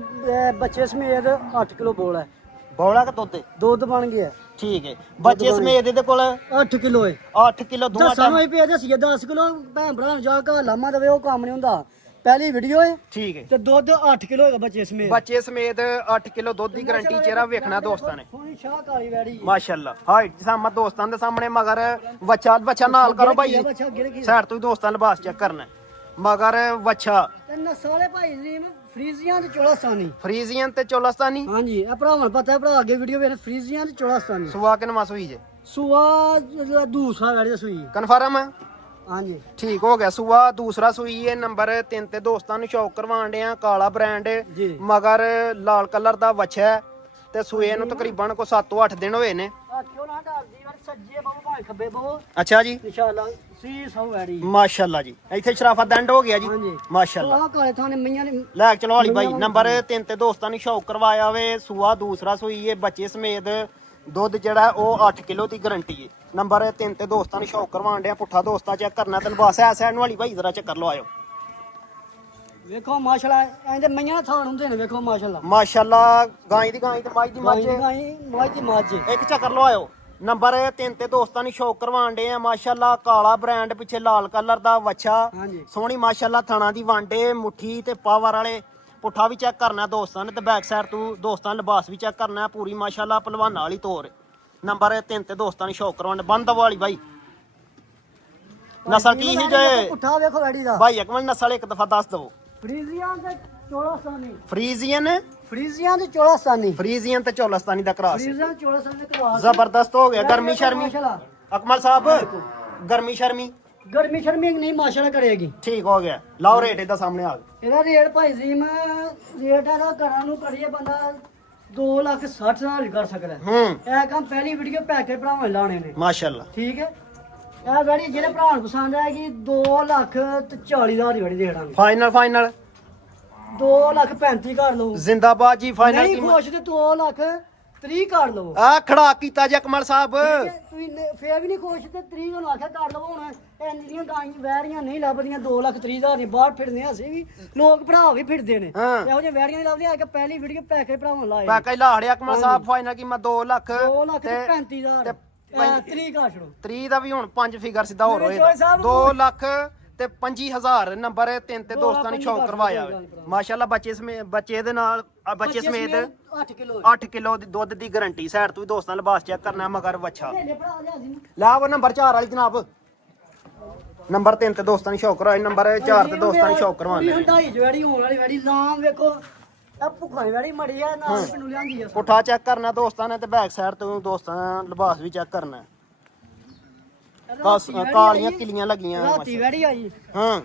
ਬੱਚੇ ਸਮੇਤ 8 ਕਿਲੋ ਬੋਲ ਹੈ ਬੌਲਾ ਕਿ ਦੁੱਧ ਦੁੱਧ ਬਣ ਗਿਆ ਠੀਕ ਹੈ ਬੱਚੇ ਸਮੇਤ ਇਹਦੇ ਕੋਲ 8 ਕਿਲੋ ਹੈ 8 ਕਿਲੋ ਦੋਵਾਂ ਦੱਸਾਂ ਨੂੰ ਪਿਆ ਦਸੀਏ 10 ਕਿਲੋ ਭੈਣ ਭਰਾ ਨੂੰ ਜਾ ਕੇ ਲਾਮਾ ਦੇਵੇ ਉਹ ਕੰਮ ਨਹੀਂ ਹੁੰਦਾ ਪਹਿਲੀ ਵੀਡੀਓ ਹੈ ਠੀਕ ਹੈ ਤੇ ਦੁੱਧ 8 ਕਿਲੋ ਹੈਗਾ ਬੱਚੇ ਸਮੇਤ ਬੱਚੇ ਸਮੇਤ 8 ਕਿਲੋ ਦੁੱਧ ਦੀ ਗਾਰੰਟੀ ਚਿਹਰਾ ਵੇਖਣਾ ਦੋਸਤਾਂ ਨੇ ਸੋਹਣੀ ਸ਼ਾਹ ਕਾਲੀ ਵੈੜੀ ਮਾਸ਼ਾਅੱਲਾ ਹਾਈਟ ਸਾਮਾ ਦੋਸਤਾਂ ਦੇ ਸਾਹਮਣੇ ਮਗਰ ਬੱਚਾ ਨਾਲ ਕਰੋ ਭਾਈ ਬੱਚਾ ਗਿਰ ਗਿਆ ਸਾਈਡ ਤੋਂ ਹੀ ਦੋਸਤਾਂ ਲਿਬਾਸ ਚੈੱਕ ਕਰਨਾ ਮਗਰ ਵੱਛਾ ਤੇ ਨਸਾਲੇ ਭਾਈ ਜੀ ਫਰੀਜ਼ੀਆਂ ਤੇ ਚੋਲਾਸਤਾਨੀ ਫਰੀਜ਼ੀਅਨ ਤੇ ਚੋਲਸਤਾਨੀ ਹਾਂਜੀ ਇਹ ਭਰਾਵਾਂ ਨੂੰ ਪਤਾ ਹੈ ਭਰਾ ਅੱਗੇ ਵੀਡੀਓ ਵੇਖ ਫਰੀਜ਼ੀਆਂ ਤੇ ਚੋਲਾਸਤਾਨੀ ਸੁਆ ਕਿਨਵਾ ਸੂਈ ਜੇ ਸੂਆ ਜਿਹੜਾ ਦੂਸਰਾ ਵੈੜੀ ਦਾ ਸੂਈ ਕਨਫਰਮ ਹਾਂਜੀ ਠੀਕ ਹੋ ਗਿਆ ਸੂਆ ਦੂਸਰਾ ਸੂਈ ਹੈ ਨੰਬਰ 3 ਤੇ ਦੋਸਤਾਂ ਨੂੰ ਸ਼ੌਕ ਕਰਵਾਉਣ ਡਿਆ ਕਾਲਾ ਬ੍ਰਾਂਡ ਜੀ ਮਗਰ ਲਾਲ ਕਲਰ ਦਾ ਵੱਛਾ ਹੈ ਤੇ ਸੂਏ ਨੂੰ ਤਕਰੀਬਨ ਕੋ 7 ਤੋਂ 8 ਦਿਨ ਹੋਏ ਨੇ ਕਿਉਂ ਨਾ ਡਰਦੀ ਵਾਰ ਸੱਜੇ ਬਾਬੂ ਭਾਵੇਂ ਖੱਬੇ ਬਾਬੂ ਅੱਛਾ ਜੀ ਇਨਸ਼ਾਅੱਲਾ ਸੀ ਸੌ ਵੈੜੀ ਮਾਸ਼ਾਅੱਲਾ ਜੀ ਇੱਥੇ ਸ਼ਰਾਫਤ ਦੰਡ ਹੋ ਗਿਆ ਜੀ ਹਾਂਜੀ ਮਾਸ਼ਾਅੱਲਾ ਆਹ ਕਾਲੇ ਥਾਣੇ ਮਈਆਂ ਨੇ ਲੈ ਕੇ ਚਲੋ ਹਾਲੀ ਭਾਈ ਨੰਬਰ 3 ਤੇ ਦੋਸਤਾਂ ਨੂੰ ਸ਼ੌਕ ਕਰਵਾਇਆ ਵੇ ਸੂਆ ਦੂਸਰਾ ਸੂਈ ਹੈ ਬੱਚੇ ਸਮੇਤ ਦੁੱਧ ਜਿਹੜਾ ਉਹ 8 ਕਿਲੋ ਦੀ ਗਾਰੰਟੀ ਹੈ ਨੰਬਰ 3 ਤੇ ਦੋਸਤਾਂ ਨੂੰ ਸ਼ੌਕ ਕਰਵਾਉਣ ਡਿਆ ਪੁੱਠਾ ਦੋਸਤਾਂ ਚੈੱਕ ਕਰਨਾ ਤੇ ਲਬਾਸ ਐ ਸਾਈਡ ਨੂੰ ਹਾਲੀ ਭਾਈ ਜ਼ਰਾ ਚੱਕਰ ਲਓ ਆਇਓ ਵੇਖੋ ਮਾਸ਼ਾਅੱਲਾ ਐਂਦੇ ਮਈਆਂ ਦੇ ਥਾਣ ਹੁੰਦੇ ਨੇ ਵੇਖੋ ਮਾਸ਼ਾਅੱਲਾ ਮਾਸ਼ਾਅੱਲਾ ਗਾਂ ਦੀ ਤੇ ਮੱਝ ਦੀ ਮੱਝ ਮਾਝ ਦੀ ਮਾਝ ਇੱਕ ਚੱਕਰ ਲਓ ਆਇਓ ਨੰਬਰ 3 ਤੇ ਦੋਸਤਾਂ ਨੂੰ ਸ਼ੌਕ ਕਰਵਾਉਣ ਡੇ ਆ ਮਾਸ਼ਾਅੱਲਾ ਕਾਲਾ ਬ੍ਰਾਂਡ ਪਿੱਛੇ ਲਾਲ ਕਲਰ ਦਾ ਵੱਛਾ ਹਾਂਜੀ ਸੋਹਣੀ ਮਾਸ਼ਾਅੱਲਾ ਥਣਾ ਦੀ ਵਾਂਡੇ ਮੁੱਠੀ ਤੇ ਪਾਵਰ ਵਾਲੇ ਪੁੱਠਾ ਵੀ ਚੈੱਕ ਕਰਨਾ ਦੋਸਤਾਂ ਨੇ ਤੇ ਬੈਕ ਸਾਈਡ ਤੋਂ ਦੋਸਤਾਂ ਲਿਬਾਸ ਵੀ ਚੈੱਕ ਕਰਨਾ ਪੂਰੀ ਮਾਸ਼ਾਅੱਲਾ ਪਹਿਲਵਾਨਾਂ ਵਾਲੀ ਤੋਰ ਨੰਬਰ 3 ਤੇ ਦੋਸਤਾਂ ਨੂੰ ਸ਼ੌਕ ਕਰਵਾਉਣ ਬੰਦ ਵਾਲੀ ਬਾਈ ਨਸਲ ਕੀ ਸੀ ਜੇ ਪੁੱਠਾ ਵੇਖੋ ਵੈੜੀ ਦਾ ਬਾਈ ਇੱਕ ਮਿੰਟ ਨਸਲ ਇੱਕ ਦਫਾ ਦੱਸ ਦਿਓ ਫਰੀਜ਼ੀਆਂ ਤੇ ਚੋਲਾਸਤਾਨੀ ਫਰੀਜ਼ੀਅਨ ਫਰੀਜ਼ੀਆਂ ਤੇ ਚੋਲਾਸਤਾਨੀ ਫਰੀਜ਼ੀਅਨ ਤੇ ਚੋਲਸਤਾਨੀ ਦਾ ਕਰਾਸ ਫਰੀਜ਼ੀਆਂ ਚੋਲਾਸਤਾਨੀ ਕਰਾ ਜ਼ਬਰਦਸਤ ਹੋ ਗਿਆ ਗਰਮੀ ਸ਼ਰਮੀ ਮਾਸ਼ਾਅੱਲਾ ਅਕਮਲ ਸਾਹਿਬ ਗਰਮੀ ਸ਼ਰਮੀ ਗਰਮੀ ਸ਼ਰਮੀ ਨਹੀਂ ਮਾਸ਼ਾਅੱਲਾ ਕਰੇਗੀ ਠੀਕ ਹੋ ਗਿਆ ਲਾਓ ਰੇਟ ਇਹਦਾ ਸਾਹਮਣੇ ਆ ਗਿਆ ਇਹਦਾ ਰੇਟ ਭਾਈ ਜੀ ਮੈਂ ਰੇਟ ਇਹਦਾ ਘਰਾਂ ਨੂੰ ਕਰੀਏ ਬੰਦਾ 2,60,000 ਕਰ ਸਕਦਾ ਇਹ ਕੰਮ ਪਹਿਲੀ ਵੀਡੀਓ ਪੈਕੇਜ ਭਰਾਵਾਂ ਲਾਣੇ ਨੇ ਮਾਸ਼ਾਅੱਲਾ ਠੀਕ ਹੈ ਇਹ ਵੈੜੀ ਜਿਹੜੇ ਭਰਾ ਨੂੰ ਪਸੰਦ ਆਏਗੀ 2,40,000 ਦੀ ਵੈੜੀ ਦੇ ਦਾਂਗੇ ਫਾਈਨਲ 2,35,000 ਕਰ ਲਓ ਜ਼ਿੰਦਾਬਾਦ ਜੀ ਫਾਈਨਲ ਨਹੀਂ ਖੁਸ਼ ਤੇ 2,30,000 ਕਰ ਲਓ ਆ ਖੜਾ ਕੀਤਾ ਜੀ ਅਕਮਲ ਸਾਹਿਬ ਤੁਸੀਂ ਫੇਰ ਵੀ ਨਹੀਂ ਖੁਸ਼ ਤੇ 30 ਨੂੰ ਆਖਿਆ ਕਰ ਲਓ ਹੁਣ ਇੰਨੀਆਂ ਗਾਈਆਂ ਵੈੜੀਆਂ ਨਹੀਂ ਲੱਭਦੀਆਂ 2,30,000 ਦੀ ਬਾਹਰ ਫਿਰਦੇ ਅਸੀਂ ਵੀ ਲੋਕ ਭਰਾ ਵੀ ਫਿਰਦੇ ਨੇ ਹਾਂ। ਇਹੋ ਜਿਹੇ ਵੈੜੀਆਂ ਨਹੀਂ ਲੱਭਦੀਆਂ ਆ ਕੇ ਪਹਿਲੀ ਵੀਡੀਓ ਪੈਕੇ ਭਰਾਵਾਂ ਲਾਏ ਪੈਕੇਜ ਲਾੜਿਆ ਅਕਮਲ ਸਾਹਿਬ ਫਾਈਨਲ ਕੀ ਮੈਂ 2 ਲੱਖ 2,35,000 30 ਕਾ ਛੜੋ 30 ਦਾ ਵੀ ਹੁਣ 5 ਫਿਗਰ ਸਿੱਧਾ ਹੋਰ ਮੇਰੇ ਹੋਏਗਾ ਜੋਏ ਸਾਹਿਬ 2 ਲੱਖ ਤੇ 25,000 ਨੰਬਰ 3 ਤੇ ਦੋਸਤਾਂ ਨੇ ਸ਼ੌਕ ਕਰਵਾਇਆ ਮਾਸ਼ਾਅੱਲਾ ਬੱਚੇ ਦੇ ਨਾਲ ਬੱਚੇ ਸਮੇਤ 8 ਕਿਲੋ 8 ਕਿਲੋ ਦੀ ਦੁੱਧ ਦੀ ਗਾਰੰਟੀ ਸਾਈਡ ਤੋਂ ਵੀ ਦੋਸਤਾਂ ਲਿਬਾਸ ਚੈੱਕ ਕਰਨਾ ਮਗਰ ਵੱਛਾ ਮੇਰੇ ਭਰਾ ਲਿਆ ਸੀ ਲਾ ਉਹ ਨੰਬਰ 4 ਵਾਲੀ ਜਨਾਬ ਨੰਬਰ 3 ਤੇ ਦੋਸਤਾਂ ਨੇ ਸ਼ੌਕ ਕਰਵਾਇਆ ਨੰਬਰ 4 ਤੇ ਦੋਸਤਾਂ ਨੇ ਸ਼ੌਕ ਕਰਵਾਉਣੇ ਹੰਡਾਈ ਜਵੈੜੀ ਹੋਣ ਵਾਲੀ ਵੈੜੀ ਨਾਮ ਵੇਖੋ ਆ ਭੁੱਖਾਂ ਦੀ ਵੈੜੀ ਮੜੀ ਆ ਨਾਮ ਪਿੰਡੋਂ ਲਿਆਂਦੀ ਆ ਪੁੱਠਾ ਚੈੱਕ ਕਰਨਾ ਦੋਸਤਾਂ ਨੇ ਤੇ ਬੈਕ ਸਾਈਡ ਤੋਂ ਦੋਸਤਾਂ ਦਾ ਲਿਬਾਸ ਵੀ ਚੈੱਕ ਕਰਨਾ ਕਾਲੀਆਂ ਕਿਲੀਆਂ ਲੱਗੀਆਂ ਰਾਤੀ ਵੈੜੀ ਆਈ ਹਾਂ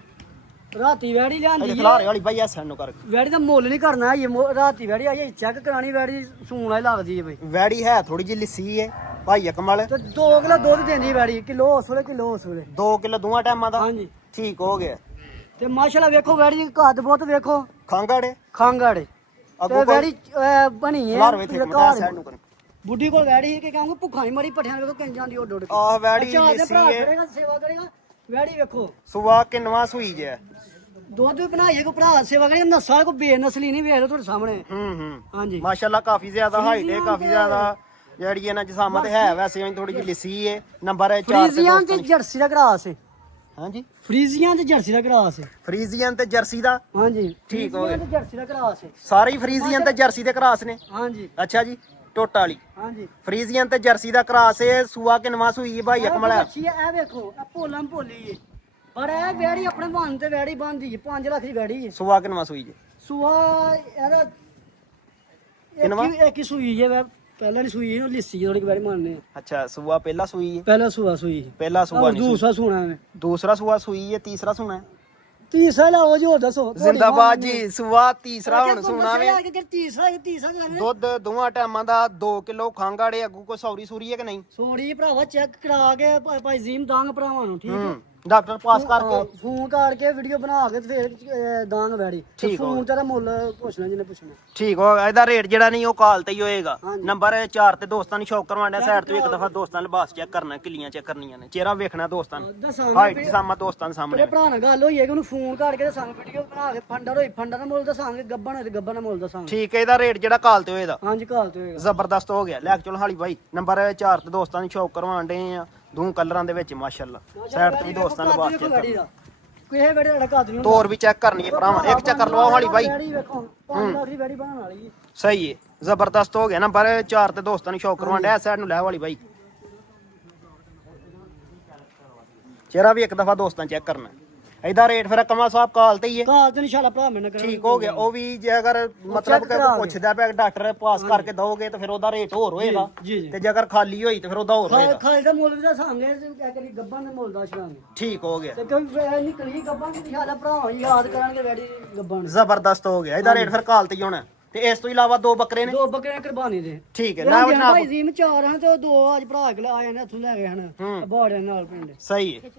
ਰਾਤੀ ਵੈੜੀ ਲਿਆਂਦੀ ਇਹ ਖਿਲਾਰੇ ਵਾਲੀ ਬਾਈ ਐ ਸਾਨੂੰ ਕਰ ਵੈੜੀ ਦਾ ਮੁੱਲ ਨਹੀਂ ਕਰਨਾ ਇਹ ਰਾਤੀ ਵੈੜੀ ਆਈ ਚੈੱਕ ਕਰਾਣੀ ਵੈੜੀ ਸੂਣ ਵਾਲੀ ਲੱਗਦੀ ਹੈ ਬਈ ਵੈੜੀ ਹੈ ਥੋੜੀ ਜਿਹੀ ਲਿੱਸੀ ਏ ਭਾਈ ਅਕਮਲ ਤੇ 2 ਕਿਲੋ ਦੁੱਧ ਦਿੰਦੀ ਵੈੜੀ ਕਿਲੋ ਉਸ ਵੇਲੇ ਕਿਲੋ ਉਸ ਵੇਲੇ 2 ਕਿਲੋ ਦੋਵਾਂ ਟਾਈਮਾਂ ਦਾ ਹਾਂਜੀ ਠੀਕ ਹੋ ਗਿਆ ਤੇ ਮਾਸ਼ਾਅੱਲਾ ਵੇਖੋ ਵੈੜੀ ਦੀ ਘਾਟ ਬਹੁਤ ਵੇਖੋ ਖਾਂਗਾੜੇ ਖਾਂਗਾੜੇ ਅੱਗੋਂ ਤੇ ਵੈੜੀ ਬਣੀ ਹੈ ਖਿਲਾਰੇ ਇੱਥੇ ਮੈਂ ਸਾਈਡ ਨੂੰ ਕਰ ਬੁੱਢੀ ਕੋਲ ਵੈੜੀ ਕਿ ਕਹਾਂਗੇ ਭੁੱਖਾ ਨਹੀਂ ਮਰੀ ਪੱਠਿਆਂ ਵੇਖੋ ਕਿੰਜ ਜਾਂਦੀ ਉਹ ਡੁੱਡ ਕੇ ਆਹ ਵੈੜੀ ਅੱਛਾ ਇਹਦੇ ਲਿੱਸੀ ਭਰਾ ਏ ਕਰੇਗਾ ਸੇਵਾ ਕਰੇਗਾ ਵੈੜੀ ਵੇਖੋ ਸੁਆ ਕਿੰਨਵਾ ਸੂਈ ਜੇ ਦੁੱਧ ਵੀ ਬਣਾਈਏ ਕੋ ਭਰਾ ਸੇਵਾ ਕਰੇਗਾ ਨਸਲ ਕੋ ਬੇਨਸਲੀ ਨਹੀਂ ਵੇਖ ਲਓ ਤੁਹਾਡੇ ਸਾਹਮਣੇ ਹੂੰ ਹਾਂਜੀ ਮਾਸ਼ਾਅੱਲਾ ਕਾਫੀ ਜ਼ਿਆਦਾ ਹਾਈਟ ਹੈ ਕਾਫੀ ਜ਼ਿਆਦਾ ਜਿਹੜੀ ਇਹਨਾਂ ਜਸਾਮਤ ਹੈ ਵੈਸੇ ਥੋੜੀ ਜਿਹੀ ਲਿੱਸੀ ਏ ਨੰਬਰ 4 ਤੇ ਫਰੀਜ਼ੀਆਂ ਤੇ ਦੋਸਤਾਂ ਜਰਸੀ ਦਾ ਗਰਾਸ ਹੈ ਹਾਂਜੀ ਫਰੀਜ਼ੀਆਂ ਤੇ ਜਰਸੀ ਦਾ ਗਰਾਸ ਹੈ ਫਰੀਜ਼ੀਅਨ ਤੇ ਜਰਸੀ ਦਾ ਹਾਂਜੀ ਠੀਕ ਹੋ ਫਰੀਜ਼ੀਆਂ ਤੇ ਜਰਸੀ ਦਾ ਗਰਾਸ ਹੈ ਸਾਰੇ ਹੀ ਫਰੀਜ਼ੀਅਨ ਤੇ ਜਰਸੀ ਦੇ ਕਰਾਸ ਨੇ ਹਾਂਜੀ ਅੱਛਾ ਜੀ ਟੋਟਾ ਵਾਲੀ ਹਾਂਜੀ ਫਰੀਜ਼ੀਅਨ ਤੇ ਜਰਸੀ ਦਾ ਕਰਾਸ ਏ ਸੂਆ ਕਿਨਵਾ ਸੂਈ ਏ ਭਾਈ ਅਕਮਲ ਅੱਛੀ ਹੈ ਇਹ ਵੇਖੋ ਇਹ ਭੋਲਾਂ ਭੋਲੀ ਹੈ ਪਰ ਇਹ ਵੈੜੀ ਆਪਣੇ ਮਨ ਤੇ ਵੈੜੀ ਬੰਦੀ ਹੈ 5 ਲੱਖ ਦੀ ਵੈੜੀ ਹੈ ਸੂਆ ਕਿਨਵਾ ਸੂਈ ਜੇ ਸੂਆ ਇਹਦਾ ਕਿਨਵਾ? ਇੱਕ ਹੀ ਸੂਈ ਹੈ ਪਹਿਲਾਂ ਨਹੀਂ ਸੂਈ ਹੈ ਲਿੱਸੀ ਥੋੜੀ ਵਾਰੀ ਮੰਨਨੇ ਅੱਛਾ ਸੂਆ ਪਹਿਲਾ ਸੂਈ ਏ ਪਹਿਲਾ ਸੂਆ ਸੂਈ ਪਹਿਲਾ ਸੂਆ ਨਹੀਂ ਦੂਸਰਾ ਸੂਣਾ ਹੈ ਦੂਸਰਾ ਸੂਆ ਸੂਈ ਏ ਤੀਸਰਾ ਸੁਣਾ ਤੀਸਰਾ ਲਾਓ ਜੋ ਦੱਸੋ ਜ਼ਿੰਦਾਬਾਦ ਜੀ ਸੂਆ ਤੀਸਰਾ ਹੁਣ ਸੁਣਾ ਵੇ ਤੀਸਰਾ ਕਰਾਂਗੇ ਦੁੱਧ ਦੋਵਾਂ ਟਾਈਮਾਂ ਦਾ 2 ਕਿਲੋ ਖਾਂਗਾੜੇ ਅੱਗੂ ਕੋ ਸੌਰੀ ਸੂਰੀ ਹੈ ਕਿ ਨਹੀਂ ਸੋਰੀ ਭਰਾਵਾ ਚੈੱਕ ਕਰਾ ਕੇ ਭਾਈ ਜ਼ੀਮ ਦਾਂਗ ਭਰਾਵਾਂ ਨੂੰ ਠੀਕ ਹੈ ਡਾਕਟਰ ਪਾਸ ਕਰਕੇ ਫੋਨ ਕਰਕੇ ਵੀਡੀਓ ਬਣਾ ਕੇ ਤੇ ਫਿਰ ਦਾਂਗ ਵੈੜੀ ਠੀਕ ਹੋ ਫੋਨ ਤੇ ਦਾ ਮੁੱਲ ਪੁੱਛ ਲੈ ਜਿਹਨੇ ਪੁੱਛਣਾ ਠੀਕ ਹੋ ਇਹਦਾ ਰੇਟ ਜਿਹੜਾ ਨਹੀਂ ਉਹ ਕਾਲ ਤੇ ਹੀ ਹੋਏਗਾ ਹਾਂਜੀ। ਨੰਬਰ 4 ਤੇ ਦੋਸਤਾਂ ਨੂੰ ਸ਼ੌਕ ਕਰਵਾਉਣਾ ਸਾਈਡ ਤੋਂ ਇੱਕ ਦਫਾ ਦੋਸਤਾਂ ਨੂੰ ਲਿਬਾਸ ਚੈੱਕ ਕਰਨਾ ਕਿੱਲੀਆਂ ਚੈੱਕ ਕਰਨੀਆਂ ਨੇ ਚਿਹਰਾ ਵੇਖਣਾ ਦੋਸਤਾਂ ਨੂੰ ਦੱਸਾਂਗੇ ਹਾਈਟ ਸਾਮਾ ਦੋਸਤਾਂ ਦੇ ਤੇਰੇ ਸਾਹਮਣੇ ਭਰਾ ਨਾਲ ਗੱਲ ਹੋਈ ਹੈ ਕਿ ਉਹਨੂੰ ਫੋਨ ਕਰਕੇ ਦੱਸਾਂਗੇ ਵੀਡੀਓ ਬਣਾ ਕੇ ਫੰਡਰ ਹੋਈ ਫੰਡਰ ਦਾ ਮੁੱਲ ਦੱਸਾਂਗੇ ਗੱਬਣ ਹੋਈ ਤੇ ਗੱਬਣ ਦਾ ਮੁੱਲ ਦੱਸਾਂਗੇ ਠੀਕ ਹੈ ਇਹਦਾ ਰੇਟ ਜਿਹੜਾ ਕਾਲ ਤੇ ਹੋਏਗਾ ਹਾਂਜੀ ਕਾਲ ਤੇ ਹੋਏਗਾ ਜ਼ਬਰਦਸਤ ਹੋ ਗਿਆ ਲੈ ਕੇ ਚਲੋ ਹਾਲੀ ਬਾਈ ਨੰਬਰ 4 ਤੇ ਦੋਸਤਾਂ ਨੂੰ ਸ਼ੌਕ ਕਰਵਾਉਣ ਡੇ ਆ ਦੋ ਕਲਰਾਂ ਦੇ ਵਿੱਚ ਮਾਸ਼ਾਅੱਲਾ ਸਾਈਡ ਤੋਂ ਵੀ ਦੋਸਤਾਂ ਨੂੰ ਲਿਬਾਸ ਚੈੱਕ ਕਰਨਾ ਕਿਸੇ ਵੇੜੇ ਦਾ ਕੱਦ ਨਹੀਂ ਤੋਰ ਵੀ ਚੈੱਕ ਕਰਨੀ ਹੈ ਭਰਾਵਾਂ ਇੱਕ ਚੱਕਰ ਲਵਾਓ ਹਾਲੀ ਬਾਈ ਵੈੜੀ ਵੇਖੋ 5 ਲੱਖ ਦੀ ਵੈੜੀ ਬਣਾਉਣ ਵਾਲੀ ਹੈ ਸਹੀ ਹੈ ਜ਼ਬਰਦਸਤ ਹੋ ਗਿਆ ਨੰਬਰ 4 ਤੇ ਦੋਸਤਾਂ ਨੂੰ ਸ਼ੌਕ ਕਰਵਾਉਣ ਡਿਆ ਸਾਈਡ ਨੂੰ ਲੈ ਵਾਲੀ ਬਾਈ ਚਿਹਰਾ ਵੀ ਇੱਕ ਦਫਾ ਦੋਸਤਾਂ ਚੈੱਕ ਕਰਨਾ ਇਹਦਾ ਰੇਟ ਫਿਰ ਕਮਾ ਸਾਹਿਬ ਕਾਲ ਤੇ ਹੀ ਹੈ ਕਾਲ ਤੇ ਇਨਸ਼ਾਅੱਲਾ ਭਰਾ ਮੈਨਾਂ ਕਰਾਂਗੇ ਠੀਕ ਹੋ ਗਿਆ ਉਹ ਵੀ ਜੇ ਅਗਰ ਮਤਲਬ ਕਿ ਕੋਈ ਪੁੱਛਦਾ ਪਿਆ ਡਾਕਟਰ ਪਾਸ ਕਰਕੇ ਦੋਗੇ ਤੇ ਫਿਰ ਉਹਦਾ ਰੇਟ ਹੋਰ ਹੋਏਗਾ ਜੀ ਜੀ ਤੇ ਜੇ ਅਗਰ ਖਾਲੀ ਹੋਈ ਤੇ ਫਿਰ ਉਹਦਾ ਹੋਰ ਹੋਏਗਾ ਖਾਲੀ ਦਾ ਮੁੱਲ ਵੀ ਦੱਸਾਂਗੇ ਤੇ ਕਿਆ ਕਰੀ ਗੱਬਾਂ ਦੇ ਮੁੱਲ ਦੱਸਾਂਗੇ ਠੀਕ ਹੋ ਗਿਆ ਤੇ ਕੋਈ ਨਿਕਲੀ ਗੱਬਾਂ ਦੀ ਇਨਸ਼ਾਅੱਲਾ ਭਰਾ ਯਾਦ ਕਰਾਂਗੇ ਵੈੜੀ ਗੱਬਾਂ ਨੂੰ ਜ਼ਬਰਦਸਤ ਹੋ ਗਿਆ ਇਹਦਾ ਰੇਟ ਫਿਰ ਕਾਲ ਤੇ ਹੀ ਹੋਣਾ ਤੇ ਇਸ ਤੋਂ ਇਲਾਵਾ ਦੋ ਬੱਕਰੇ ਨੇ 2 ਬੱਕਰੇ ਕੁਰਬਾਨੀ ਦੇ ਠੀਕ ਹੈ ਨਾ ਨਾ ਜਨਾਬ ਭਾਈ ਜ਼ੀਮ 4 ਹਨ ਤੇ 2 ਅੱਜ ਭਰਾ ਕੇ ਆਏ ਨੇ ਉੱਥੋਂ ਲੈ ਗਏ ਹਨ ਬਾੜਿਆਂ ਨਾਲ ਪਿੰਡ ਸਹੀ ਹੈ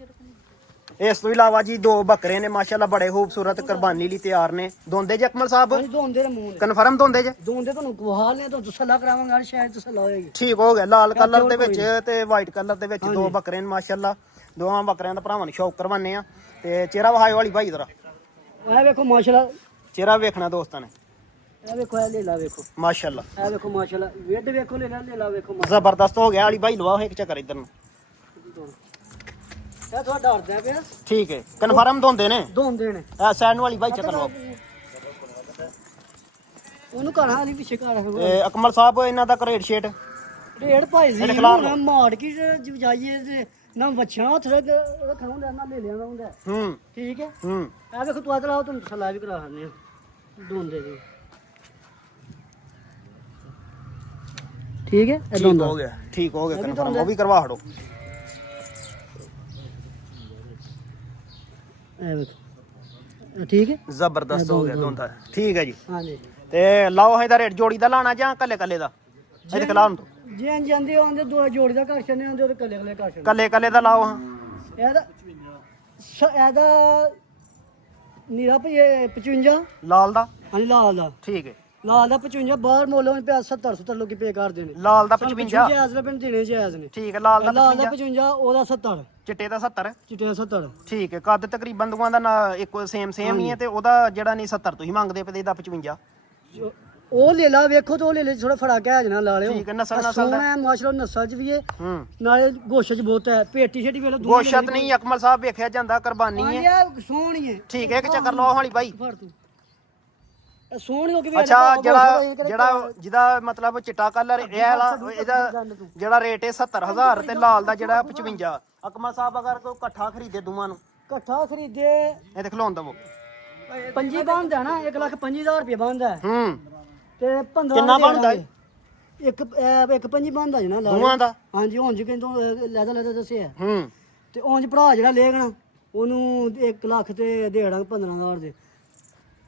ਇਸ ਤੋਂ ਇਲਾਵਾ ਜੀ ਦੋ ਬੱਕਰੇ ਨੇ ਮਾਸ਼ਾਅੱਲਾ ਬੜੇ ਖੂਬਸੂਰਤ ਕੁਰਬਾਨੀ ਲਈ ਤਿਆਰ ਨੇ ਦੋਂਦੇ ਜਕਮਲ ਸਾਹਿਬ ਹਾਂਜੀ ਦੋਂਦੇ ਦੇ ਮੂੰਹ ਨੇ ਕਨਫਰਮ ਦੋਂਦੇ ਜੇ ਦੋਂਦੇ ਤੁਹਾਨੂੰ ਗਵਾਹ ਨੇ ਤੁਹਾਨੂੰ ਤਸੱਲਾ ਕਰਾਵਾਂਗਾ ਸ਼ਾਇਦ ਤਸੱਲਾ ਹੋਏਗੀ ਠੀਕ ਹੋ ਗਿਆ ਲਾਲ ਕਲਰ ਦੇ ਵਿੱਚ ਤੇ ਵਾਈਟ ਕਲਰ ਦੇ ਵਿੱਚ ਦੋ ਬੱਕਰੇ ਨੇ ਮਾਸ਼ਾਅੱਲਾ ਦੋਵਾਂ ਬੱਕਰਿਆਂ ਦਾ ਭਰਾਵਾਂ ਨੂੰ ਸ਼ੌਕ ਕਰਵਾਨੇ ਆ ਤੇ ਚਿਹਰਾ ਵਹਾਏ ਵਾਲੀ ਭਾਈ ਜਰਾ ਇਹ ਵੇਖੋ ਮਾਸ਼ਾਅੱਲਾ ਚਿਹਰਾ ਵੇਖਣਾ ਦੋਸਤਾਂ ਨੇ ਇਹ ਵੇਖੋ ਇਹ ਲੀਲਾ ਵੇਖੋ ਮਾਸ਼ਾਅੱਲਾ ਇਹ ਵੇਖੋ ਮਾਸ਼ਾਅੱਲਾ ਵੇਡ ਵੇਖੋ ਲੀਲਾ ਵੇਖੋ ਜ਼ਬਰਦਸਤ ਹੋ ਗਿਆ ਵਾਲੀ ਭਾਈ ਲਵਾਓ ਇੱਕ ਚੱਕਰ ਇੱਧਰ ਨੂੰ ਇਹ ਤੁਹਾਡਾ ਡਰਦਾ ਪਿਆ ਠੀਕ ਹੈ ਕਨਫਰਮ ਦੋਂਦੇ ਨੇ ਦੋਂਦੇ ਨੇ ਇਹ ਸਾਈਡ ਵਾਲੀ ਭਾਈ ਚੱਕਰ ਲਵਾਓ ਉਹਨੂੰ ਘਰਾਂ ਵਾਲੀ ਪਿੱਛੇ ਘਰ ਹੈ ਤੇ ਅਕਮਲ ਸਾਹਿਬ ਇਹਨਾਂ ਦਾ ਰੇਟ ਸ਼ੇਟ ਰੇਡ ਭਾਈ ਜੀ ਨਾ ਮਾਰ ਕੀ ਜਾਈਏ ਤੇ ਨਾ ਬੱਚਿਆਂ ਹੱਥ ਰੱਖਣਾ ਹੁੰਦਾ ਨਾ ਲੈ ਲਿਆਣਾ ਹੁੰਦਾ ਠੀਕ ਹੈ ਇਹ ਵੇਖੋ ਤੂੰ ਆਦਲਾ ਤੁਹਾਨੂੰ ਤਸੱਲਾ ਵੀ ਕਰਾ ਦਿੰਦੇ ਆ ਦੋਂਦੇ ਦੀ ਠੀਕ ਹੈ ਇਹ ਦੋਂਦਾ ਹੋ ਗਿਆ ਠੀਕ ਹੋ ਗਿਆ ਕਨਫਰਮ ਉਹ ਵੀ ਕਰਵਾ ਹੜੋ ਇਹ ਵੇਖੋ ਠੀਕ ਹੈ ਜ਼ਬਰਦਸਤ ਹੋ ਗਿਆ ਦੋਂਦਾ ਠੀਕ ਹੈ ਜੀ ਹਾਂਜੀ ਤੇ ਲਾਓ ਇਹਦਾ ਰੇਟ ਜੋੜੀ ਦਾ ਲਾਣਾ ਜਾਂ ਕੱਲੇ ਕੱਲੇ ਦਾ ਇਹਦੇ ਖਿਲਾਫ ਤੋਂ ਜੇ ਜਾਂਦੇ ਆਉਂਦੇ ਦੋ ਜੋੜੀ ਦਾ ਘਰ ਛੱਡਨੇ ਆਉਂਦੇ ਉਹਦੇ ਕੱਲੇ ਕੱਲੇ ਘਰ ਛੱਡਨੇ ਕੱਲੇ ਕੱਲੇ ਦਾ ਲਾਓ ਹਾਂ ਇਹਦਾ ਨੀਰਾ ਭਈ 55 ਲਾਲ ਦਾ ਹਾਂਜੀ ਲਾਲ ਦਾ ਠੀਕ ਹੈ ਲਾਲ ਦਾ 55 ਬਾਹਰ ਮੁੱਲ ਪਿਆ 70 ਲੋਕੀ ਪੇ ਕਰਦੇ ਨੇ ਲਾਲ ਦਾ 55 ਜਾਇਜ਼ ਨੇ ਪਿੰਡ ਦੇਣੇ ਜਾਇਜ਼ ਨੇ ਠੀਕ ਹੈ ਲਾਲ ਦਾ ਲਾਲ ਦਾ 55 ਉਹਦਾ 70 ਚਿੱਟੇ ਦਾ 70 ਚਿੱਟੇ ਦਾ 70 ਠੀਕ ਹੈ ਕੱਦ ਤਕਰੀਬਨ ਦੋਵਾਂ ਦਾ ਇੱਕੋ ਸੇਮ ਨਹੀਂ ਹੈ ਤੇ ਉਹਦਾ ਜਿਹੜਾ ਨਹੀਂ 70 ਤੁਸੀਂ ਮੰਗਦੇ ਪਏ ਇਹਦਾ 55 ਉਹ ਲੈ ਲਾ ਵੇਖੋ ਤੇ ਉਹ ਲੈ ਲੈ ਥੋੜਾ ਫੜਾ ਕੇ ਹਜਣਾ ਲਾ ਲਿਓ ਠੀਕ ਹੈ ਨਸਲ ਦਾ ਸੋਹਣਾ ਹੈ ਮਾਸ਼ਾਅੱਲਾ ਨਸਲ ਚ ਵੀ ਹੈ ਨਾਲੇ ਗੋਸ਼ਤ ਚ ਬਹੁਤ ਹੈ ਪੇਟੀ ਛੇਟੀ ਵੇਲੇ ਗੋਸ਼ਤ ਨਹੀਂ ਅਕਮਲ ਸਾਹਿਬ ਵੇਖਿਆ ਜਾਂਦਾ ਕੁਰਬਾਨੀ ਹੈ ਇਹ ਸੋਹਣੀ ਹੈ ਠੀਕ ਹੈ ਇੱਕ ਚੱਕਰ ਲਓ ਹਾਲੀ ਬਾਈ ਫੜ ਤੂੰ ਇਹ ਸੋਹਣੀ ਹੋ ਕੇ ਅੱਛਾ ਜਿਹੜਾ ਜਿਹਦਾ ਮਤਲਬ ਚਿੱਟਾ ਕਲਰ ਇਹ ਵਾਲਾ ਇਹਦਾ ਜਿਹੜਾ ਰੇਟ ਹੈ 70000 ਤੇ ਲਾਲ ਦਾ ਜਿਹੜਾ 55 ਅਕਮਲ ਸਾਹਿਬ ਅਗਰ ਕੋਈ ਇਕੱਠਾ ਖਰੀਦੇ ਦੋਵਾਂ ਨੂੰ ਇਕੱਠਾ ਖਰੀਦੇ ਇਹ ਤੇ ਖਲੋਣ ਦਵੋ ਪੰਜੀ ਬਣਦਾ ਨਾ 1,25,000 ਰੁਪਏ ਬਣਦਾ ਤੇ 15 ਕਿੰਨਾ ਬਣਦਾ ਇੱਕ ਪੰਜੀ ਬਣਦਾ ਜਣਾ ਦੋਵਾਂ ਦਾ ਹਾਂਜੀ ਹੁਣ ਜੀ ਕਹਿੰਦਾ ਲੈਦਾ ਦੱਸਿਆ ਤੇ ਉਂਝ ਭਰਾ ਜਿਹੜਾ ਲੇਗਣਾ ਉਹਨੂੰ 1 ਲੱਖ ਤੇ ਦੇੜਾਂਗੇ 15,000 ਦੇ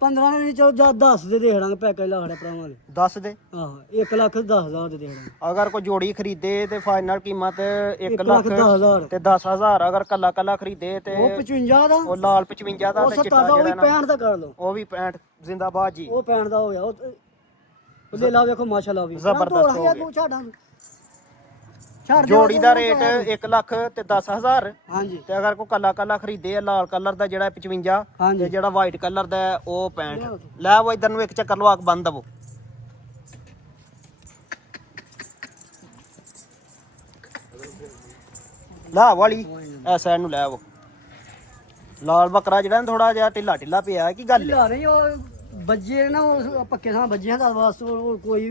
15 ਨੇ ਚੋ 10 ਦੇ ਦੇੜਾਂਗੇ ਪੈਕੇਜ ਲਾਖੜਾ ਭਰਾਵਾਂ ਦੇ 10 ਦੇ ਆਹੋ 1 ਲੱਖ 10,000 ਦੇ ਦੇੜਾਂਗੇ ਅਗਰ ਕੋਈ ਜੋੜੀ ਖਰੀਦੇ ਤੇ ਫਾਈਨਲ ਕੀਮਤ 1 ਲੱਖ ਲੱਖ 10,000 ਤੇ 10,000 ਅਗਰ ਕੱਲਾ ਕੱਲਾ ਖਰੀਦੇ ਤੇ ਉਹ 55 ਦਾ ਉਹ ਲਾਲ 55 ਦਾ ਉਹ ਤੇ 70 ਚਿੱਟਾ ਦਾ ਉਹ ਵੀ ਜਿਹੜਾ 65 ਦਾ ਕਰ ਲਓ ਉਹ ਵੀ 65 ਜ਼ਿੰਦਾਬਾਦ ਜੀ ਉਹ 65 ਦਾ ਹੋ ਗਿਆ ਉਹ ਲੈ ਲਾ ਵੇਖੋ ਮਾਸ਼ਾਅੱਲਾ ਵੀ ਜ਼ਬਰਦਸਤ ਹੋ ਗਿਆ ਛਾੜਾਂ ਜੋੜੀ ਦਾ ਰੇਟ 1 ਲੱਖ ਤੇ 10,000 ਹਾਂਜੀ ਤੇ ਅਗਰ ਕੋਈ ਕੱਲਾ ਕੱਲਾ ਖਰੀਦੇ ਆ ਲਾਲ ਕਲਰ ਦਾ ਜਿਹੜਾ 55 ਤੇ ਜਿਹੜਾ ਵਾਈਟ ਕਲਰ ਦਾ ਉਹ 65 ਲੈ ਉਹ ਇਧਰ ਨੂੰ ਇੱਕ ਚੱਕਰ ਲਵਾ ਕੇ ਬੰਦ ਦਵੋ ਲਾ ਵਾਲੀ ਐ ਸਾਈਡ ਨੂੰ ਲੈ ਆਵੋ ਲਾਲ ਬੱਕਰਾ ਜਿਹੜਾ ਥੋੜਾ ਜਿਹਾ ਢਿੱਲਾ ਢਿੱਲਾ ਪਿਆ ਕੀ ਗੱਲ ਢਿੱਲਾ ਨਹੀਂ ਉਹ ਵੱਜੇ ਨਾ ਉਹ ਪੱਕੇ ਥਾਂ ਵੱਜਿਆ ਦਾ ਵਾਸਤੇ ਉਹ ਕੋਈ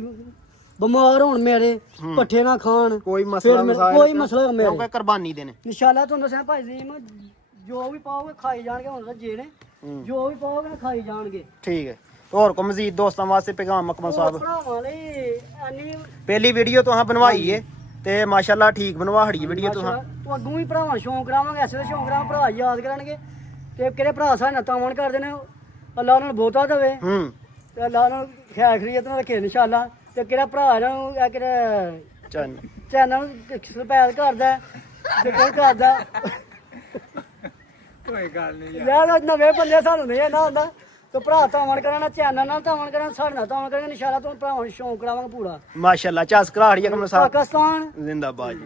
ਬਿਮਾਰ ਹੋਣ ਮੇਰੇ ਪੱਠੇ ਨਾ ਖਾਣ ਕੋਈ ਮਸਲਾ ਕੋਈ ਮਸਲਾ ਮੇਰੇ ਕਿਉਂਕਿ ਕੁਰਬਾਨੀ ਦੇ ਨੇ ਇਨਸ਼ਾਅੱਲਾ ਤੁਹਾਨੂੰ ਦੱਸਿਆ ਭਾਈ ਜੀ ਜੋ ਵੀ ਪਾਓਗੇ ਖਾਈ ਜਾਣਗੇ ਹੁਣ ਰੱਜੇ ਨੇ ਜੋ ਵੀ ਪਾਓਗੇ ਖਾਈ ਜਾਣਗੇ ਠੀਕ ਹੈ ਹੋਰ ਕੋ ਮਜ਼ੀਦ ਦੋਸਤਾਂ ਵਾਸਤੇ ਪੈਗਾਮ ਅਕਮਲ ਸਾਹਿਬ ਭਰਾਵਾਂ ਲਈ ਐਨੀ ਪਹਿਲੀ ਵੀਡੀਓ ਤੁਹਾਂ ਬਣਵਾਈ ਏ ਤੇ ਮਾਸ਼ਾਅੱਲਾ ਠੀਕ ਬਣਵਾਹੜੀ ਵੀਡੀਓ ਤੁਹਾਂ ਤੂੰ ਅੱਗੋਂ ਵੀ ਭਰਾਵਾਂ ਸ਼ੌਂਕ ਕਰਾਵਾਂਗੇ ਐਸੇ ਸ਼ੌਂਕ ਕਰਾਵਾਂ ਭਰਾ ਯਾਦ ਕਰਨਗੇ ਤੇ ਕਿਹੜੇ ਭਰਾ ਸਾਡੇ ਨਾਲ ਤਾਵਣ ਕਰਦੇ ਨੇ ਅੱਲਾਹ ਉਹਨਾਂ ਨੂੰ ਬਹੁਤਾ ਦੇਵੇ ਤੇ ਅੱਲਾਹ ਉਹਨਾਂ ਨੂੰ ਖੈਰ ਖਰੀਅਤ ਨਾਲ ਰੱਖੇ ਇਨਸ਼ਾਅੱਲਾ ਤੇ ਕਿਹੜਾ ਭਰਾ ਇਹਨਾਂ ਨੂੰ ਇਹ ਕਿਹੜਾ ਚੈਨਲ ਨੂੰ ਸਬਸਕ੍ਰਾਈਬ ਕਰਦਾ ਤੇ ਕੋਈ ਕਰਦਾ ਯਾਰ ਨਵੇਂ ਬੰਦੇ ਸਾਨੂੰ ਨਹੀਂ ਇਹਨਾਂ ਹੁੰਦਾ ਤੇ ਭਰਾ ਤਾਵਣ ਕਰਨਾ ਚੈਨਲ ਨਾਲ ਤਾਵਣ ਕਰਨਾ ਸਾਡੇ ਨਾਲ ਤਾਵਣ ਕਰਨਾ ਨਿਸ਼ਾਰਾ ਤੋਂ ਭਰਾਵਾਂ ਨੂੰ ਸ਼ੌਂਕ ਕਰਾਵਾਂਗੇ ਪੂਰਾ ਮਾਸ਼ਾਅੱਲਾ ਚੱਸ ਘਰਾੜੀ ਕਮਲ ਸਾਹਿਬ ਪਾਕਿਸਤਾਨ ਜ਼ਿੰਦਾਬਾਦ ਜੀ।